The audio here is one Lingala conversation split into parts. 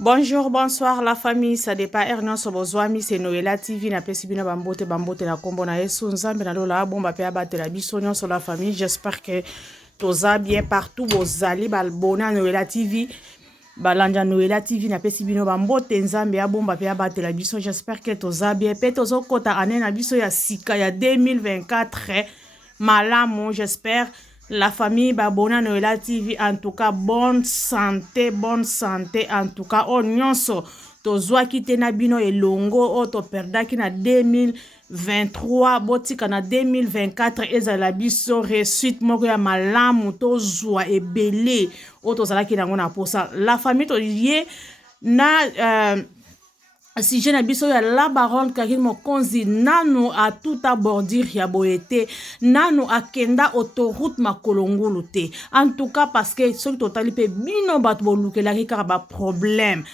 Bonjour, bonsoir la famille, ça dépend Ernon Sobozwami, c'est Noëlla TV, na pesibina bambote na kombo na Yesu nzambe na lola bomba pe abate la bisonyo sur la famille. J'espère que toza bien partout vos ali balbona Noëlla TV. Balanja Noëlla TV na pesibino bambote nzambe ya bomba pe abate la biso. J'espère que toza bien pe tozo kota ane na biso ya sika ya 2024 malamu, j'espère. La famille Babona Noëlla TV, en tout cas, bonne santé, en tout cas, oh nyonso, tozwa kite na bino elongo, oh to perdaki na 2023, botika na 2024, ezala biso resuite moko ya malamu, tozwa ebele, oh tozalaki nango na posa. La famille to yé na si je n'abiso ya la baronne Karine Mokonzi nanu a tout abordir ya boete nanu akenda autoroute makolongulu te en tout cas parce que ce total pe bino bat bolukelaki kaka ba problème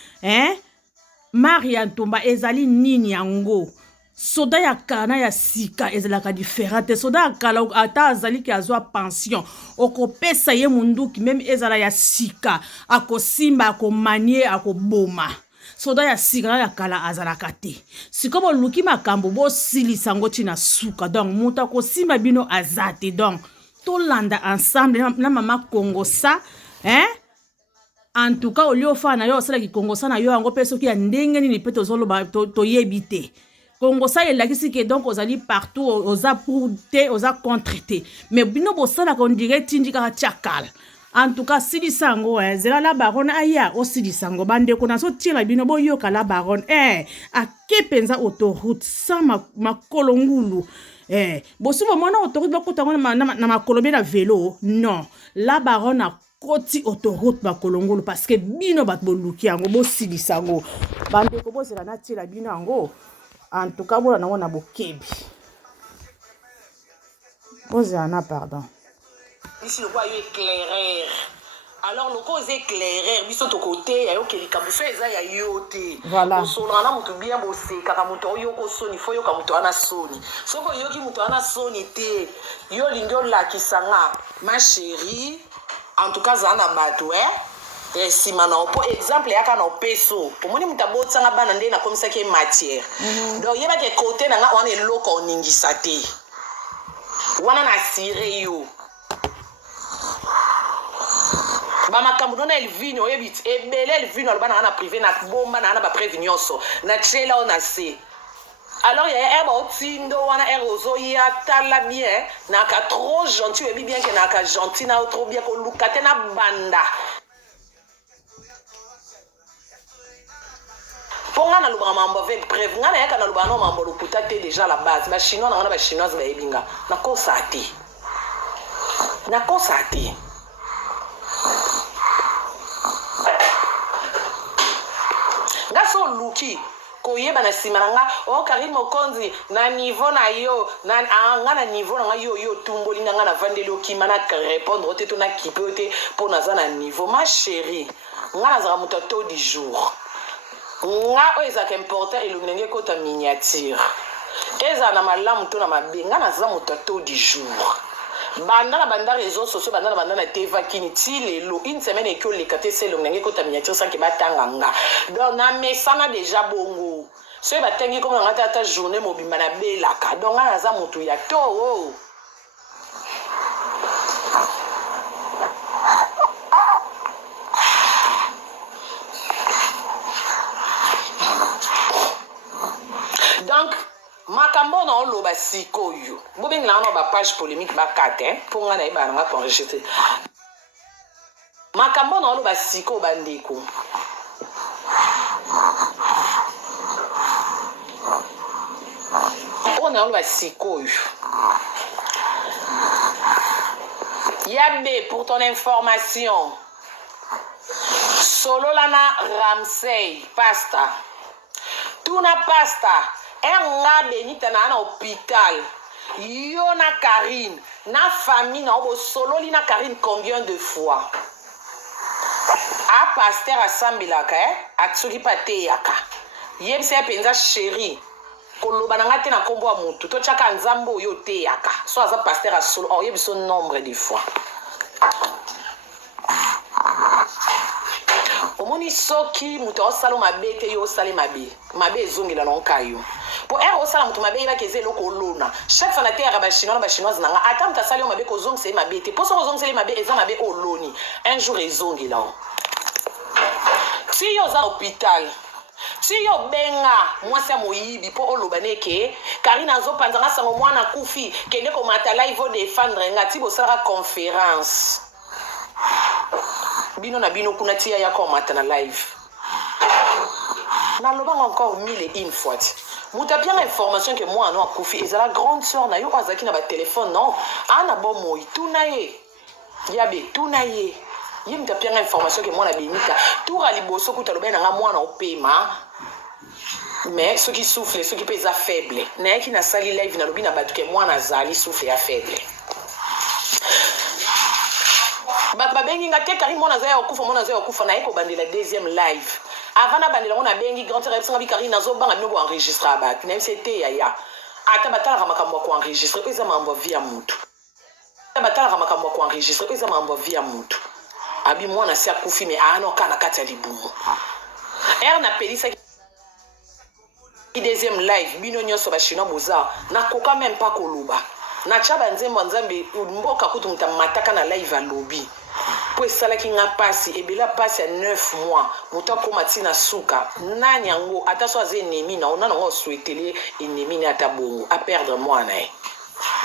Maria Ntomba ezali nini yango soda ya kana ya sika ezalaka différente soda ya kala ata azali ki azwa pension okopesa ye munduki même ezala ya sika akosimba akomanie akoboma soda ya sika ya kala azalaka te sikomo luki makambo bosilisa ngo tina suka donc muta kosimba bino azate donc tolanda ensemble na mama Congo ça en tout cas olio fa na yo osala ki Congo ça na yo yango pe soki ya ndenge nini pe tozoloba toyebi te Congo ça elakisi ke donc ozali partout oza pour te oza contre te mais bino bosala qu'on dirait tindika tchakal. En tout cas, si disango zela la baronne aya aussi disango bande kona so tira bino boyoka la baronne a kepenza autoroute sans ma kolongulu bosuba mona autoroute bakota na makolobe na vélo non la baronne a koti autoroute bakolongulu parce que bino bat boluki yango bo sidisango bande ko bozela na tira bino yango en tout cas bona na bokebi bozela na pardon. Ici, le roi est éclaireur. Alors, le cause éclaireur, il sont au côté, il y a des caboussons, il y a yoté. Voilà. On a mutu bien bossé, kaka mutu yoko soni, faut yoka mutu ana soni. Soko yoki mutu ana soni te, yo lingyo la kisanga, ma chérie, en tout cas, zana batou, et si maintenant, pour exemple, il y a un peso. Pour moi, mutu botsa nga banande na comme ça qui est matière. Donc, il y a des côtés, on est loco, on ningisate. On a siré yo. Bamakambu dona elvino ebit ebele elvino albana na privé na bomba na ba prévenionso na tchela on a se alors il y a un otindo wana erozo ya tala bien na ka trop gentil et bien que na ka gentil na trop bien ko lukate na banda ponga na lubama mambo avec prévu ngana yaka na lubano mambo lukuta te déjà la base ba chinois na ba chinoise ba ebinga na kosati ngaso luki koyeba na sima nga o Karine Mokonzi na niveau na yo na nga na niveau na yo tumboli nga na vandeli okima na répondre te to na kipote pour na za na niveau ma chérie nga na za mutato du jour nga o ezaka important elongenge kota miniature eza na malamu to na mabenga na za mutato du jour banda réseaux sociaux banda na teva kini ti lelo une semaine et que les katé c'est l'ongenge ko ta miniature sans que batanga nga donc na mesana déjà bongo so ba tangi comme ngata ta journée mobimba na belaka donc na za mutu ya to donc makambo na oloba sikoyo bobengela na ba page polémique ba kate pour nga na iba nga enregistrer makambo na oloba siko bandeko on a oloba sikoyo yabe pour ton information solo lana Ramsey pasta tuna pasta nga benita na hôpital yo na Karine na famille na obo solo li na Karine combien de fois a pasteur asambelaka atsuki pate yaka yebisa penza chérie koloba na ngate na kombo mutu to chaka nzambo yo te yaka so aza pasteur a solo o yebiso nombre de fois omoni soki muto osala mabe te yo osala mabe ezongela na nkayo po ero osala muto mabe yeba keze eloko olona chaque fois na te ya ba chinois na ba chinoise nanga ata muto asali yo mabe ko zongisa mabe te po so zongisa mabe eza mabe oloni un jour ezongela si yo za hôpital si yo benga mwasi ya moyibi po oloba neke Karine azopanzanga sango mwana kufi kende komata live défendre nga ti bosalaka conférence bino na bino kuna tia ya komata na live na lobanga encore 1001 fois muta bien information que moi no akufi ezala grande sœur na yo azaki na ba téléphone non ana bomoyi tuna ye yabe tuna ye yim ta bien information que moi na benita tour liboso kuta lobena nga mwana opema mais ceux qui soufflent ceux qui pèsent faible na qui na sali live na lobi na batu ke mwana zali souffle ya faible ba bengi nga te Karine mwana za okufa na eko bandela deuxième live avant na bandela mona bengi grand frère singa bi Karine nazo banga bino ko enregistrer ba na MCT ya ata batala makambo ko enregistrer eza mambo via mutu batala makambo ko enregistrer eza mambo via mutu abi mwana si akufi me ana kana kati ya libumu na pelisa deuxième live bino nyonso ba chinois boza na koka même pas koluba na chaba nzembo nzambe mboka kutu mutamataka na live a lobby po esalaki nga pasi ebela pasi ya 9 mois muta koma tina suka nani yango ata so aze ennemi na ona nango souhaiteli ennemi ne ata bongo a perdre mwana ye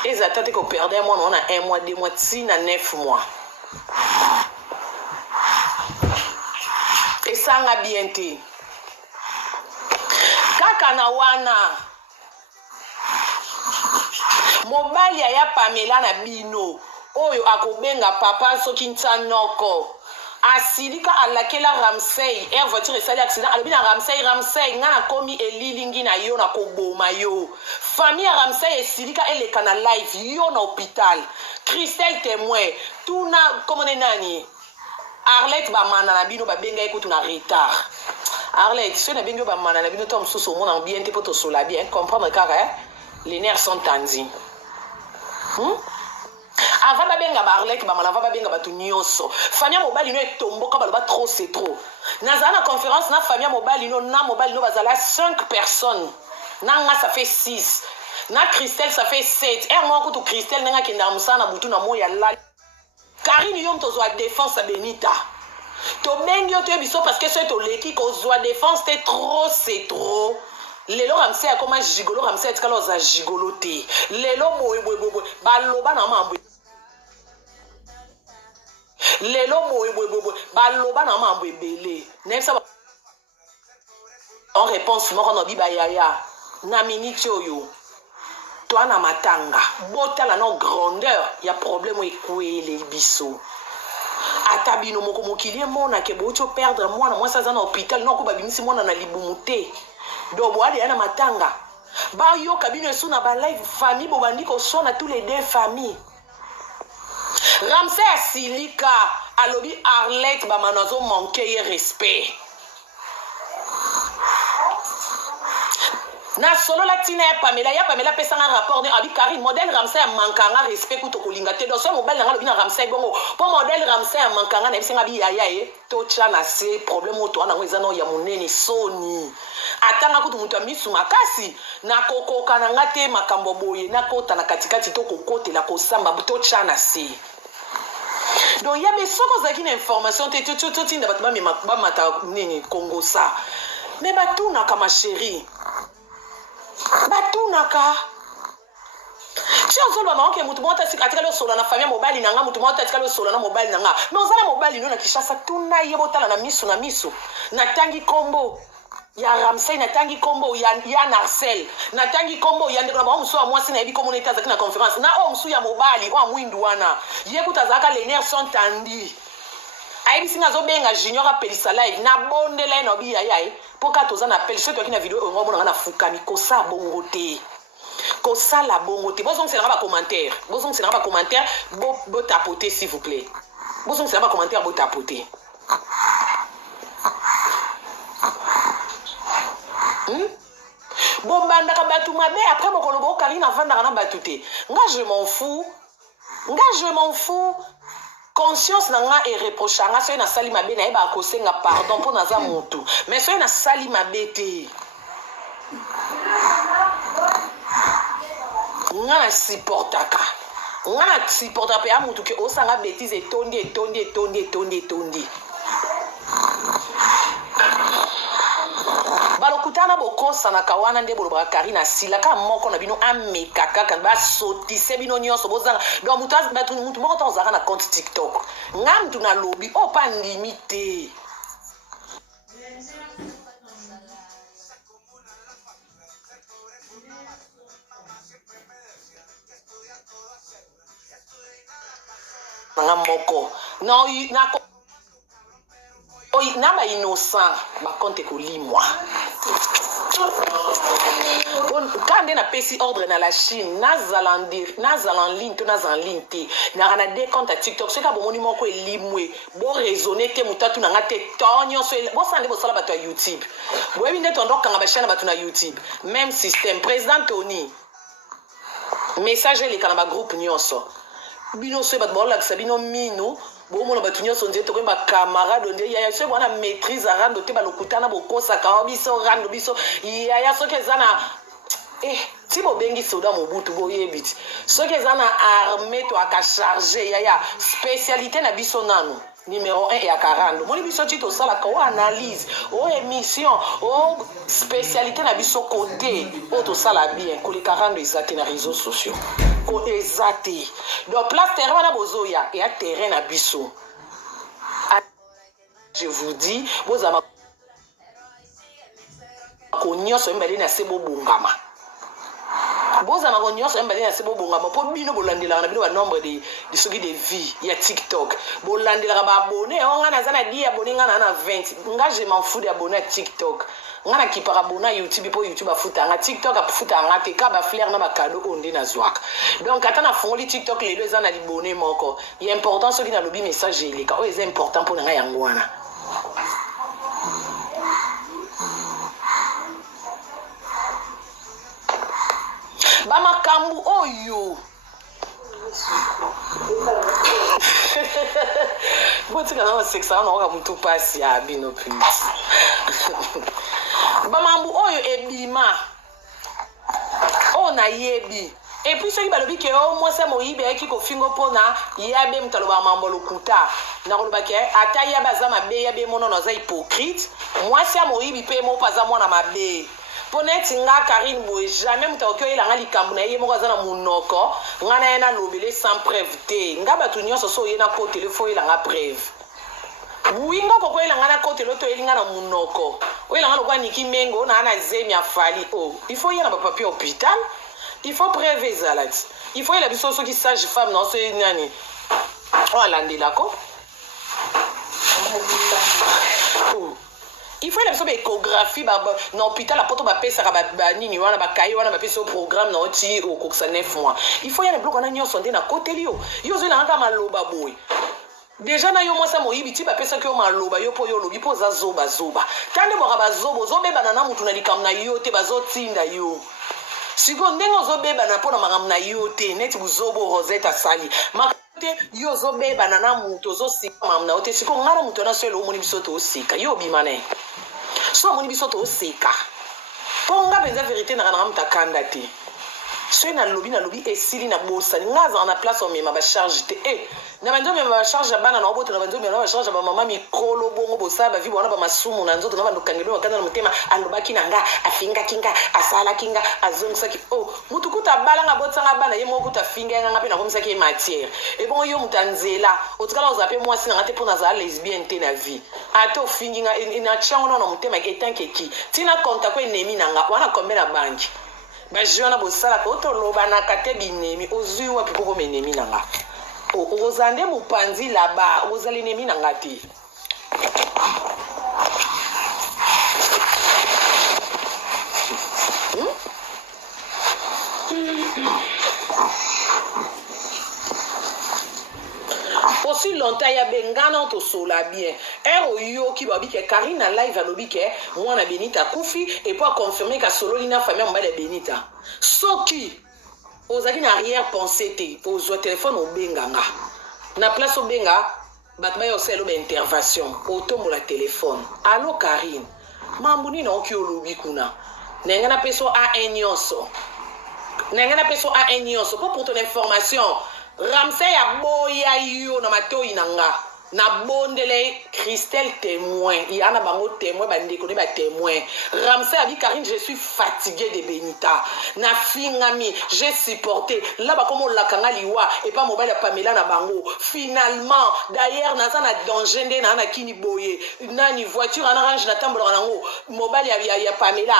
eza tate ko perdre mwana ona 1 mois 2 mois tina 9 mois esanga bien te kaka na wana mobali ya Pamela na bino oyo akobenga papa soki ntanoko asilika alakela Ramsey voiture esali accident alobi na Ramsey nga na komi elilingi na yo na koboma yo famille ya Ramsey esilika eleka na live yo na hôpital Christelle témoin tuna komone nani Arlette bamana na bino babenga ekutu na retard Arlette so na bengo bamana na bino to msusu mona bien te poto sola bien comprendre car les nerfs sont tendus avant babenga ba Arlette bamana va babenga batu nyonso famille mobali no etomboka baloba trop c'est trop nazana conférence na famille mobali no bazala 5 personnes nanga ça fait 6 na Christelle ça fait 7 moi kutu Christelle nanga kenda musana butu na moya la Karine yom tozo a défense à Benita to bengi to biso parce que c'est to leki ko zo défense c'est trop lelo Ramsey akoma gigolo Ramsey etikalo za gigoloté lelo boy baloba na mambo lelo boy baloba na mambo ebele nesa en réponse moko no biba yaya na minute oyo toi na matanga botala no grandeur ya problème ekwele biso ata bino moko mokili mona ke bocho perdre moi ça za na hôpital no ko babimisi mona na libumuté do boali yana matanga ba yo kabino esu na ba live famille bobandi ko sona tous les deux familles Ramsey asilika alobi Arlette ba manazo manquer respect na solo la tina ya Pamela pesa un rapport de abi Karine modèle Ramsey mankanga respect kuto kolinga te do so mobile nga lobi na Ramsey bongo po modèle Ramsey mankanga na bisenga bi yaya to chana se problème auto na ngweza no ya munene soni atanga kutu mutu misu makasi na kokoka na ngate makambo boye na kota na katikati to kokote la kosamba to chana se donc ya be soko zaki na information te to tinda batuma mi ba mata nini Congo ça mais batuna kama chérie batunaka chazolo mama ke mutu mota sika atikalo solo na famille mobile nanga mutu mota atikalo solo na mobile nanga no zala mobile no na Kishasa tuna yebotala na misu na tangi kombo ya Ramsey na tangi kombo ya Narcel na tangi kombo ya ndeko na ba muso amwasi na ebi communauté azaki na conférence na o musu ya mobile o amwindu wana yekuta zaka les nerfs sont tendus aibi singa zo benga junior apelisa live na bondela na bi yaya poka toza na appel ceux qui na vidéo ngo bona na fukami ko sa bongo te ko sa la bongo te bozong c'est ba commentaire bo tapoter s'il vous plaît bozong c'est ba commentaire bo tapoter bon banda ka batu mabe après mokolo bo Karine avanda na batu te nga je m'en fous conscience nanga ereprochanga soki nasali mabe nayeba akosenga pardon mpo naza motu mais soki nasali mabe te nga nasupportaka mpe ya motu ke osanga bétise etondi balokutana bokosanaka wana nde bolobaka Karine asilaka moko na bino ameka kaka basotise bino nyonso bozanga donc mutu moko to ozalaka na compte TikTok nga mutu nalobi o pa ndimi te nanga moko na ba innocent bakonte kolimwa quand na pesi ordre na la Chine nazala en ligne to nazala en ligne te naka na de compte à TikTok soki abomoni moko elimwe bo raisonner te mutatu nanga te tonyo so bosande bosala bato ya YouTube boyebi nde tondokanga bachaîne bato na YouTube même système président Tony message elekana ba groupe nyonso bino so bato bolakisa bino mino bomona bato nyonso nzete koyeba camarade nde yaya soki wana maîtrise arando te balokutana bokosaka biso rando biso yaya soki eza na ti bobengi soda mobutu boyebi ti soki eza na armée to aka charge yaya spécialité na biso nano numéro 1 ya karando moni biso ti tosalaka o analyse o émission o spécialité na biso côté o tosala bien koleka rando eza te na réseaux sociaux ko eza te donc place terrain wana bozoya eya terrain na biso je vous dis bozama ko nyonso embali na se bobungama bozama ko nyonso embali na se bobungama po bino bolandelaka na bino ba nombre de soki de vie ya TikTok bolandelaka ba abonné o nga naza na 10 abonné nga na 20 nga je m'en fous de abonné à TikTok nga na kipaka abonné à YouTube po YouTube afuta nga TikTok afuta nga te ka ba flair na ba cadeau onde na zwaka donc ata na fongoli TikTok lelo eza na libonné moko ya important soki na lobi message eleka o eza important po nga yango wana bamakambu oyo botika na sexa na oka mutu pasi ya bino plus bamambu oyo ebima o na yebi et puis soki balobi ke o mwasi moyibi ayeki kofingo mpona yabe mutu aloba mambo lokuta na koloba ke ata yabe aza mabe yabe monono aza hypocrite mwasi ya moyibi mpe mo paza mwana mabe poneti nga Karine boye jamais mutu akoki oyelanga likambo na ye moko aza na monoko nga na ye nalobele sans preuve te nga bato nyonso so oye na kotele fo oyelanga preuve winga koko oyelanga na kotele to oyelinga na monoko oyelanga lokwa niki mengo ona ana zemi afali o il faut yena bapapie hôpital il faut preuve ezala ti il faut yela biso soki sage femme na oso nani o alandelako il faut la biso échographie na hôpital la poto bapesaka banini wana bakaye wana bapesi au programme na oti okokisa 9 mois il faut yana biloko wana nyonso nde na koteli yo ozoyelanga maloba boye déjà na yo mwasi moyibi ti bapesaki yo maloba yo mpo yo olobi mpo oza zobazoba tande boka bazoba ozobebana na mutu na likambo na yo te bazotinda yo siko ndenge ozobebana mpo na makambo na yo te neti buzobo Rosette asali te yo ozobebana na mutu ozosika makambo na yo te siko nga na mutu wana so elo omoni biso toosika yo obima ne so omoni biso toosika mpo nga mpenza verité naka mutu akanda te soki nalobi esili na bosani nga azala na place omema bacharge te na bandi omema bacharge ya bana na oboto na bandi omema bacharge ya bamama mikolo bongo bosala bavibe wana bamasumu na nzoto na bandokangeli bakanda na motema alobaki na nga afingaki nga asalaki nga azongisaki mutu kuta abalanga botsanga bana ye moko kuta afinga yanga mpe nakomisaki ye matière ebongo yo mutu anzela otikala ozala mpe mwasi na nga te mpo nazala lesbienne te na vie ate ofingi nga naciango na motema etankeki tina konta ko enemi na nga wana kombe na banki baji wana bosalaka otolobanaka te binemi ozwi wapi mpo koma enemi na nga okozala nde mopanzi laba okozala enemi na nga te aussi longtemps ya bengana tosola bien oyoki babi ke Karine na live alobi ke mwana Benita kufi et pour confirmer ka sololi na famille mbala Benita soki ozali na arrière pensée te ozwa téléphone obenganga na place obenga bato bayo osala ba intervention otombola telefone. Allo Karine, mambo nini oki olobi kuna? Nenga na peso a nyonso. Nenga na peso a nyonso. Pour ton information, Ramsey ya boya yo na matoi nanga. Na bondele Christelle témoin. Il y en a bango témoin, bandi connaît ba témoin. Ramsey a dit Karine, je suis fatiguée de Benita. Na fingami, j'ai supporté. Là ba comme la kanga liwa et pas mobile ya Pamela na bango. Finalement, d'ailleurs na na danger ndé na kini boye. Nani voiture en orange na tambola nango. Mobile ya Pamela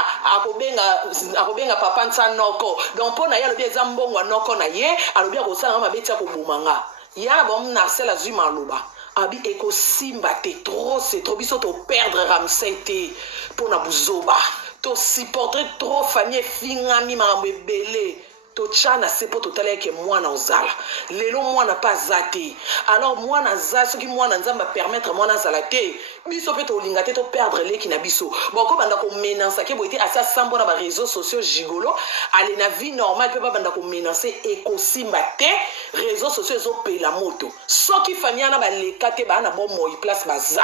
akobenga papa nsa noko. Donc pona ya lobi ezambongo noko na ye, alobi akosala mabeti ko bomanga. Ya ba Marcel azuma loba. Abi eko simba te trop c'est trop biso to perdre Ramsey te pour na buzoba to supporter trop famille fingami marambo ebele to chana sepo totala ke mwana ozala lelo mwana pas zate alors mwana za soki mwana nzamba permettre mwana zala te biso pe to linga te to perdre leki na biso boko banda ko menacer ke boite asa sambo na ba réseaux sociaux gigolo ale na vie normale pe banda ko menacer ekosimba te réseaux sociaux zo pe la moto soki famille na ba lekate ba na bon moi place baza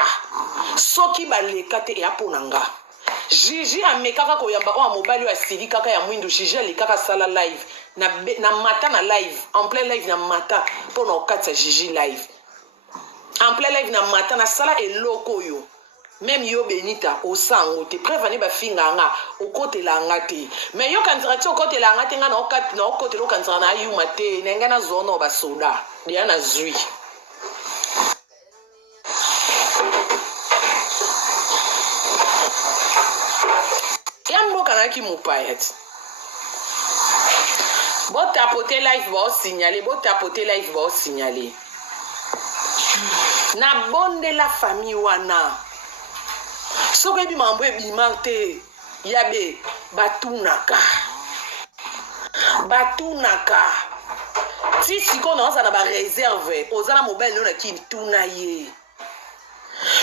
soki ba lekate e aponanga Gigi amekaka koyamba o mobile ya sili kaka ya mwindu Gigi alikaka sala live na matin na live en plein live na matin pour na okatsa Gigi live en plein live na matin na sala eloko yo même yo Benita au sango te prévenir ba finga nga au côté la ngate mais yo kanzira ti au côté la ngate nga na okati na côté lo kanzira na yuma te nenga na zone ba soda dia na zui qui m'oupayet. Bon tapoter live va signaler, bon tapoter live va signaler. Na bonde la famille wana. Soke bi mambo e bimante yabe batunaka. Batunaka. Si siko na ça na ba réserve, ozana mobile no na kini tuna ye.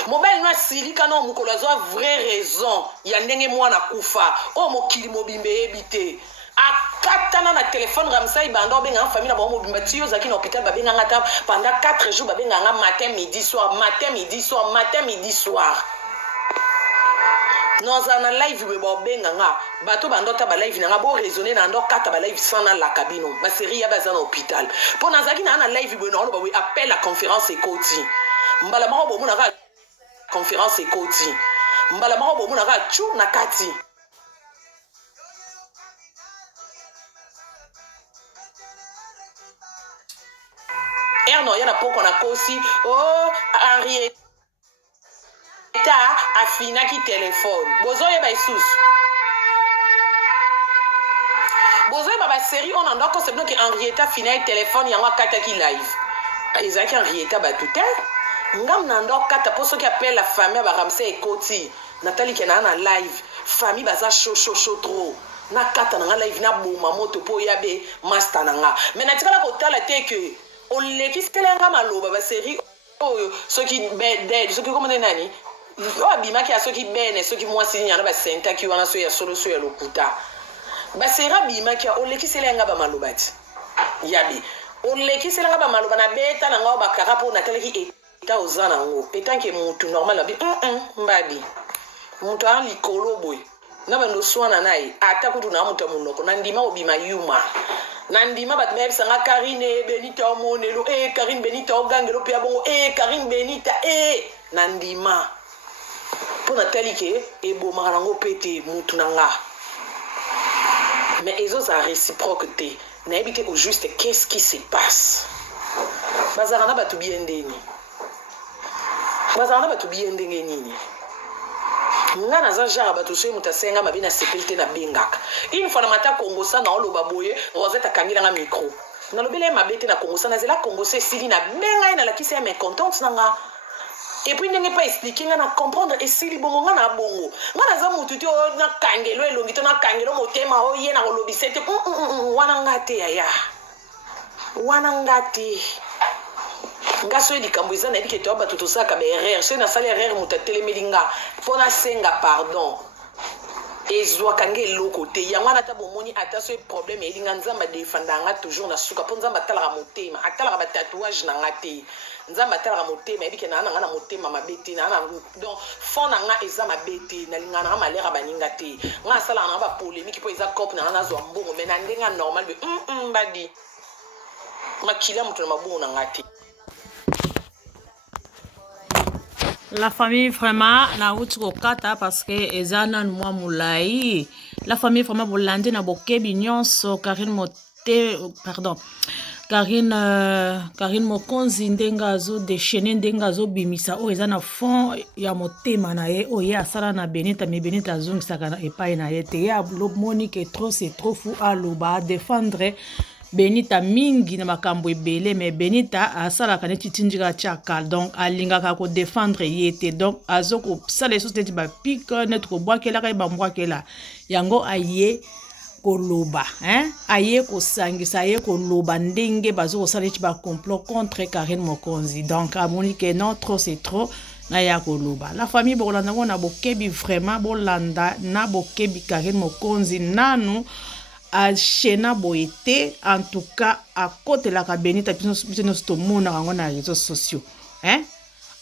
Mobile no silika no mukolo azwa vraie raison ya ndenge mwana kufa o mokili mobimbe ebite akatana na téléphone Ramsey bando benga en famille na ba mobimba tiyo zaki na hôpital ba benga ngata pendant 4 jours ba benga nga matin midi soir matin midi soir matin midi soir nous en live we ba benga nga bato bando ta ba live na bo raisonner na ndo kata ba live sans na la cabine ba série ya baza na hôpital pour na zaki na live we no ba we appelle la conférence ekoti mbala mako bo muna conférence ekoti mbala mako bo muna ka chu na kati erno yana poko na kosi oh Henrietta afina ki téléphone bozoye ba isusu bozoye ba série on en donc c'est donc Henrietta fina téléphone yango kata ki live ezaki Henrietta ba tout ngam na ndo kata poso ki appelle la famille ba Ramsey ekoti Nathalie kena na live famille baza chaud trop na kata na live na boma moto po yabe master nanga mais na tikala ko tala te que o leki skelenga maloba ba série oyo soki dead soki comme nani o abima ki asoki bene soki mwasi nyana ba senta ki wana so ya solo so ya lokuta ba sera bima ki o leki selenga ba malobati yabe o leki selenga ba maloba na beta na ngao ba karapo na teleki ta ozana ngo etanke mutu normal abi mbabi mutu an likolo boy na bando swana nai ata kutu na mutu munoko na ndima obima yuma na ndima bat meb sanga Karine Benita monelo Karine Benita ogangelo pia bongo Karine Benita na ndima pona talike boma rango pete mutu nanga mais ezo za réciproque na ebite au juste qu'est-ce qui se passe bazarana batu biendeni bazana batu biendenge nini ngana za jara batu so mutasenga mabina sécurité na bengaka une fois na mata Congo sa na oloba boye Rosette akangila nga micro na lobele mabete na Congo sa na zela Congo se sili na benga ina la kisa me contente nanga et puis ndenge pas expliquer nga na comprendre et sili bongo nga na bongo ngana za mutu te na kangelo elongito na kangelo motema o ye na lobisete wana ngate ya wana ngate ngaso likambo eza na ebike to bato tosaka ba erreur se na sala erreur muta telemelinga pona senga pardon ezwaka nge eloko te yango wana ata bomoni ata so problème elinga nzambe adefanda nga toujours na suka mpo nzambe atalaka motema atalaka batatouage na nga te nzambe atalaka motema yebike na nga na motema mabe te donc fond na nga eza mabe te nalingaka na nga malere baninga te nga asalaka na nga bapolémike mpo eza cope na nga nazwa mbongo me na ndenge normal be badi makila moto na mabongo na nga te. La famille vraiment na uti kokata parce que eza nanu mwa mulai. La famille vraiment bolandi na bokebi nyonso Karine Mokonzi ndenge azo déchaîner ndenge azo bimisa oyo eza na fond ya motema na ye oyo ye asala na Benita me Benita azongisaka na epai na ye te ye alomoni ke trop c'est trop fou aloba défendre Benita mingi na makambo ebele mais Benita asalaka neti tindika tiaka donc alingaka ko défendre ye te donc azo ko sala lisusu neti bapike neti kobwakelaka ye bambwakela yango aye koloba aye kosangisa aye koloba ndenge bazo kosala neti bacomplot contre Karine Mokonzi donc amoni ke non trop c'est trop na ya koloba la famille bolanda ngo na bokebi vraiment bolanda na bokebi Karine Mokonzi nanu achena boete en tout cas à côté la Benita biso nyonso tomonaka yango na réseaux sociaux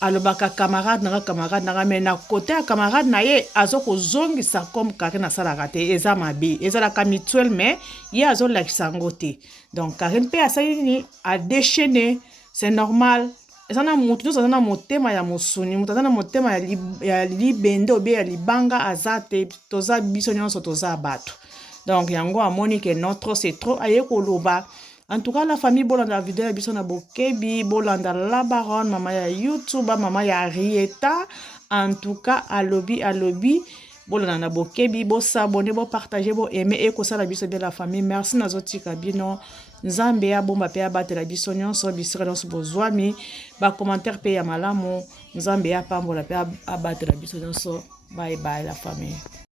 alobaka camarade na mais na côté ya camarade na ye azo kozongisa comme Karine asalaka te eza mabe ezalaka mutuel mais ye azolakisa yango te donc Karine mpe asali nini adéchaîné c'est normal eza na motu nyonso aza na motema ya mosuni moto aza na motema ya libende obe ya libanga aza te toza biso nyonso toza bato donc yango amoni ke notre c'est trop aye koloba en tout cas la famille bolanda vidéo biso na bokebi bolanda la baronne mama ya YouTube mama ya Rieta en tout cas alobi bolanda na bokebi bo s'abonner bo partager bo aimer et ko sala biso de la famille merci nazotika bino nzambe ya bomba pe abatela biso nyonso bisira nyonso bozwami ba commentaire pe ya malamu nzambe ya pambola pe abatela biso nyonso bye bye la famille.